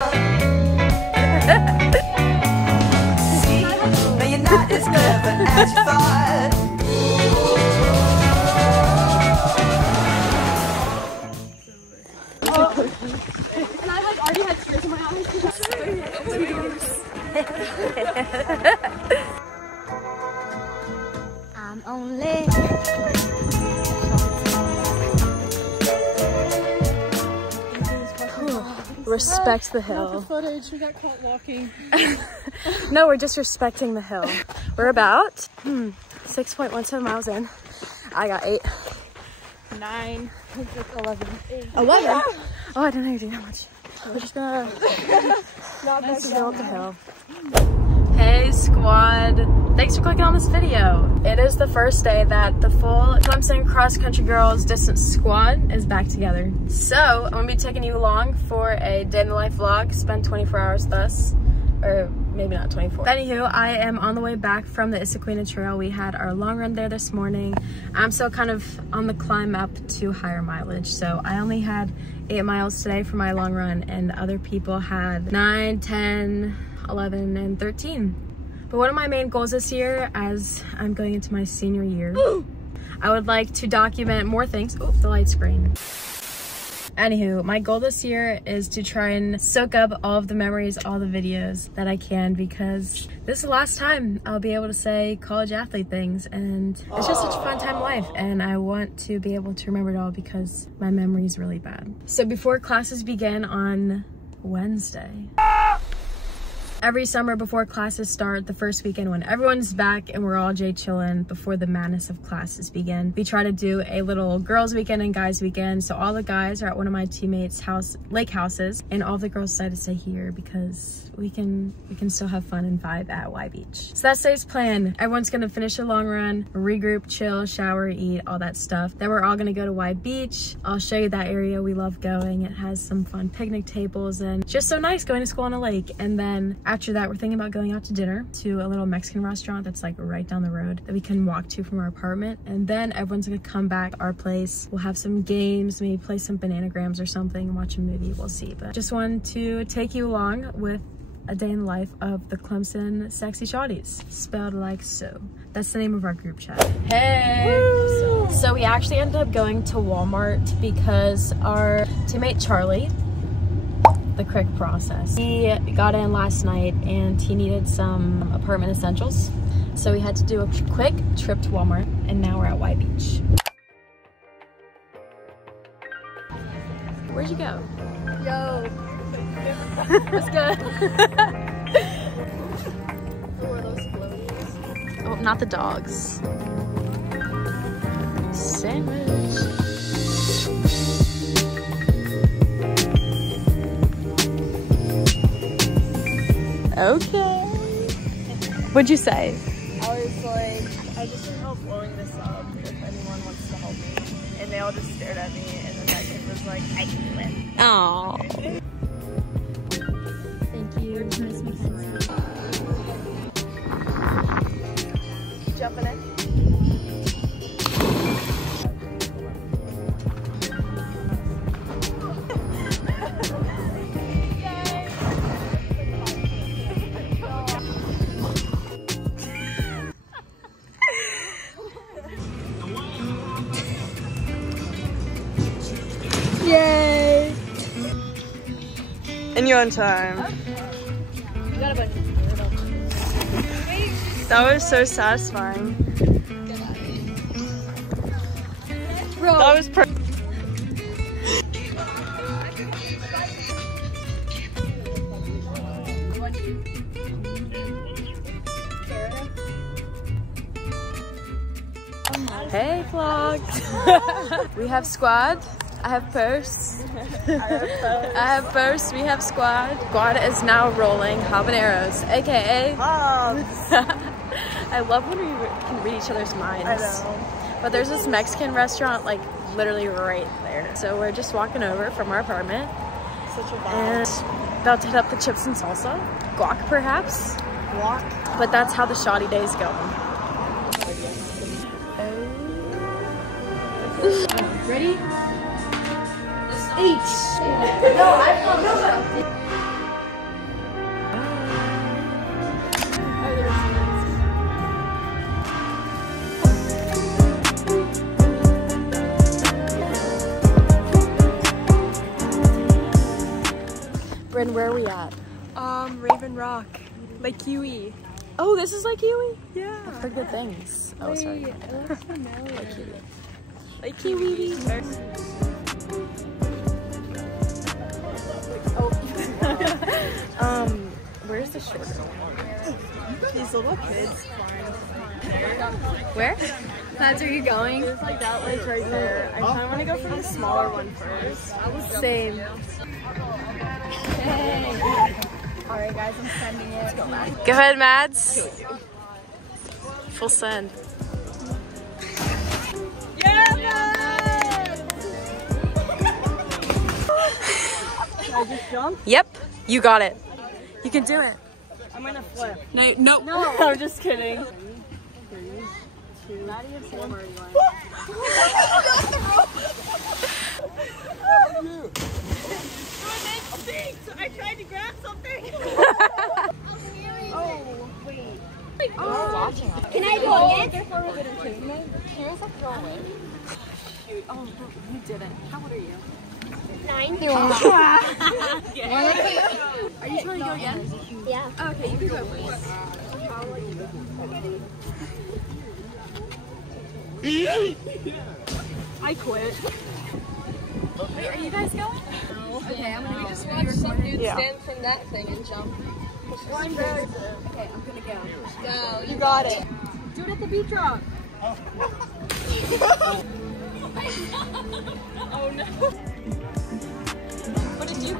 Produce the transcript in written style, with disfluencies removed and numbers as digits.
See, now you're not as clever as you thought. And I like already had tears in my eyes. I'm only respect the hill. Footage. We got caught walking. No, we're just respecting the hill. We're about 6.17 miles in. I got 8. 9. 11. 11? Oh, I didn't know you did that much. We're just gonna go up the hill. Hey squad, thanks for clicking on this video. It is the first day that the full Clemson Cross Country Girls Distance Squad is back together. So I'm gonna be taking you along for a day in the life vlog, spend 24 hours with us, or maybe not 24. Anywho, I am on the way back from the Issaquah Trail. We had our long run there this morning. I'm still kind of on the climb up to higher mileage. So I only had 8 miles today for my long run, and other people had 9, 10, 11, and 13. But one of my main goals this year, as I'm going into my senior year, I would like to document more things. Oh, the light screen. Anywho, my goal this year is to try and soak up all of the memories, all the videos that I can, because this is the last time I'll be able to say college athlete things, and it's just such a fun time in life, and I want to be able to remember it all because my memory is really bad. So before classes begin on Wednesday, every summer before classes start, the first weekend when everyone's back and we're all chillin' before the madness of classes begin, we try to do a little girls weekend and guys weekend. So all the guys are at one of my teammates' lake houses, and all the girls decide to stay here because we can still have fun and vibe at Y Beach. So that's today's plan. Everyone's gonna finish a long run, regroup, chill, shower, eat, all that stuff. Then we're all gonna go to Y Beach. I'll show you that area we love going. It has some fun picnic tables and just so nice going to school on a lake. And then after that, we're thinking about going out to dinner to a little Mexican restaurant that's like right down the road that we can walk to from our apartment. And then everyone's gonna come back to our place. We'll have some games, maybe play some bananagrams or something, and watch a movie, we'll see. But just wanted to take you along with a day in the life of the Clemson seXC shawtys, spelled like so. That's the name of our group chat. Hey! Woo! So we actually ended up going to Walmart because our teammate Charlie, the quick process, he got in last night and he needed some apartment essentials. So we had to do a quick trip to Walmart, and now we're at Y Beach. Where'd you go? Yo. Let's go. Oh, not the dogs. Sandwich. Okay. What'd you say? I was like, I just need help blowing this up if anyone wants to help me. And they all just stared at me, and then that kid was like, I can do it. Oh. Thank you. Nice meeting you. Jumping in. Yay! And you're on time. You got a bunch of That was so satisfying. Bro. That was perfect. Hey vlog. We have squad. I have purse. I have purse. We have squad. Squad is now rolling habaneros, aka Hobbs. I love when we can read each other's minds. I know. But there's this Mexican restaurant like literally right there. So we're just walking over from our apartment. Such a vibe. And about to hit up the chips and salsa. Guac perhaps. Walk. But that's how the shawty day's going. Ready? 8. No, I don't know. Bryn, where are we at? Raven Rock. Lake Huey. Oh, this is Lake Huey? Yeah. I've heard good things. Oh, sorry. It looks familiar. Lake Huey. Where's the shorter one? These little kids. Where? That's where you're going? There's like that lake right there. I kind of want to go for the smaller one first. Same. Hey. Alright guys, I'm sending it. Go ahead, Mads. Full send. Yeah! Can I just jump? Yep, you got it. You can do it. I'm gonna flip. No. I'm just kidding. 3, 2, 1. I tried to grab something. Oh, wait. Can I go again? Shoot. Oh, you didn't. How old are you? 9. Are you trying to go again? Yeah. Okay, you can go please. I quit. Wait, are you guys going? No. Okay, I'm gonna Just watch some dude stand from that thing and jump. One bird. Okay, I'm gonna go. Go. You got it. Do it at the beach rock. Oh no. What did you?